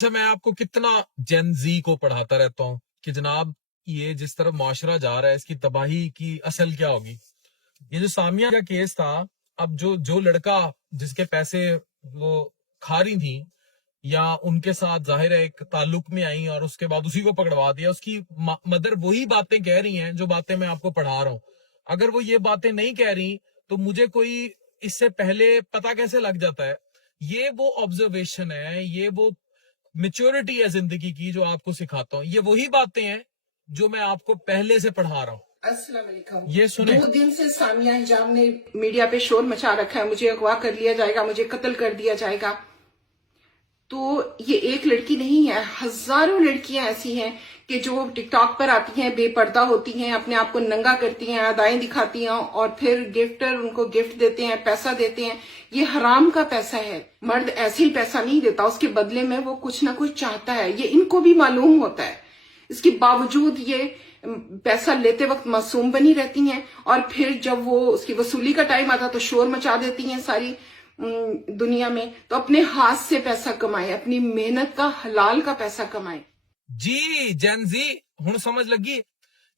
अच्छा, मैं आपको कितना जेन जी को पढ़ाता रहता हूँ कि जनाब ये जिस तरफ माशरा जा रहा है इसकी तबाही की असल क्या होगी। ये जो सामिया का केस था, अब जो लड़का जिसके पैसे वो खा रही थी या उनके साथ जाहिर है एक ताल्लुक में आई और उसके बाद उसी को पकड़वा दिया, उसकी मदर वही बातें कह रही हैं जो बातें मैं आपको पढ़ा रहा हूँ। अगर वो ये बातें नहीं कह रही तो मुझे कोई इससे पहले पता कैसे लग जाता है। ये वो ऑब्जर्वेशन है, ये वो मेच्योरिटी है जिंदगी की जो आपको सिखाता हूँ। ये वही बातें हैं जो मैं आपको पहले से पढ़ा रहा हूँ। अस्सलाम वालेकुम। ये सुने। 2 दिन से सामिया हिजाब ने मीडिया पे शोर मचा रखा है, मुझे अगवा कर लिया जाएगा, मुझे कत्ल कर दिया जाएगा। तो ये एक लड़की नहीं है, हजारों लड़कियां ऐसी हैं कि जो टिकटॉक पर आती हैं, बेपर्दा होती हैं, अपने आप को नंगा करती हैं, अदाएं दिखाती हैं और फिर गिफ्टर उनको गिफ्ट देते हैं, पैसा देते हैं। ये हराम का पैसा है। मर्द ऐसे ही पैसा नहीं देता, उसके बदले में वो कुछ ना कुछ चाहता है। ये इनको भी मालूम होता है। इसके बावजूद ये पैसा लेते वक्त मासूम बनी रहती हैं और फिर जब वो उसकी वसूली का टाइम आता तो शोर मचा देती हैं सारी दुनिया में। तो अपने हाथ से पैसा कमाए, अपनी मेहनत का हलाल का पैसा कमाए। जी जेन जी, हुण समझ लगी।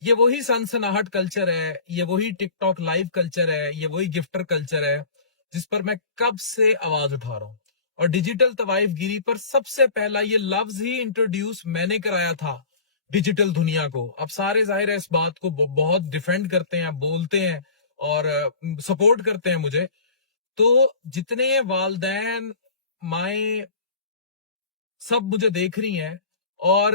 ये वही सनसनाहट कल्चर है, ये वही टिकटॉक लाइव कल्चर है, ये वही गिफ्टर कल्चर है जिस पर मैं कब से आवाज उठा रहा हूँ। और डिजिटल तवाइफगिरी पर सबसे पहला ये लफ्ज ही इंट्रोड्यूस मैंने कराया था डिजिटल दुनिया को। अब सारे जाहिर है इस बात को बहुत डिफेंड करते हैं, बोलते हैं और सपोर्ट करते हैं मुझे। तो जितने वालदैन माए सब मुझे देख रही हैं, और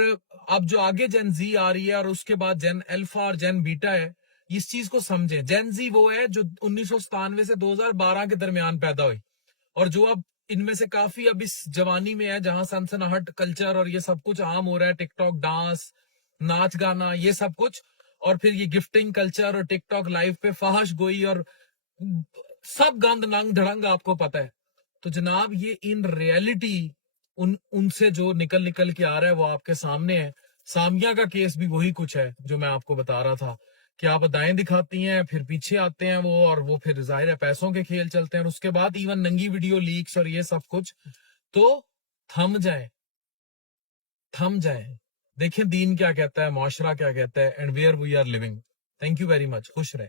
अब जो आगे जेन जी आ रही है और उसके बाद जेन अल्फा और जेन बीटा है, इस चीज को समझें। जेन जी वो है जो 1997 से 2012 के दरमियान पैदा हुई और जो अब इनमें से काफी अब इस जवानी में है जहां सनसनाहट कल्चर और ये सब कुछ आम हो रहा है, टिकटॉक डांस, नाच गाना, ये सब कुछ। और फिर ये गिफ्टिंग कल्चर और टिकटॉक लाइव पे फहश गोई और सब गंद नंग धड़ंग आपको पता है। तो जनाब ये इन रियलिटी उनसे जो निकल निकल के आ रहा है वो आपके सामने है। सामिया का केस भी वही कुछ है जो मैं आपको बता रहा था कि आप अदाएं दिखाती हैं, फिर पीछे आते हैं वो, और वो फिर जाहिर है पैसों के खेल चलते हैं, और उसके बाद इवन नंगी वीडियो लीक्स और ये सब कुछ। तो थम जाए, थम जाए, देखें दीन क्या कहता है, माशरा क्या कहता है, and where we are living. Thank you very much. खुश रहे।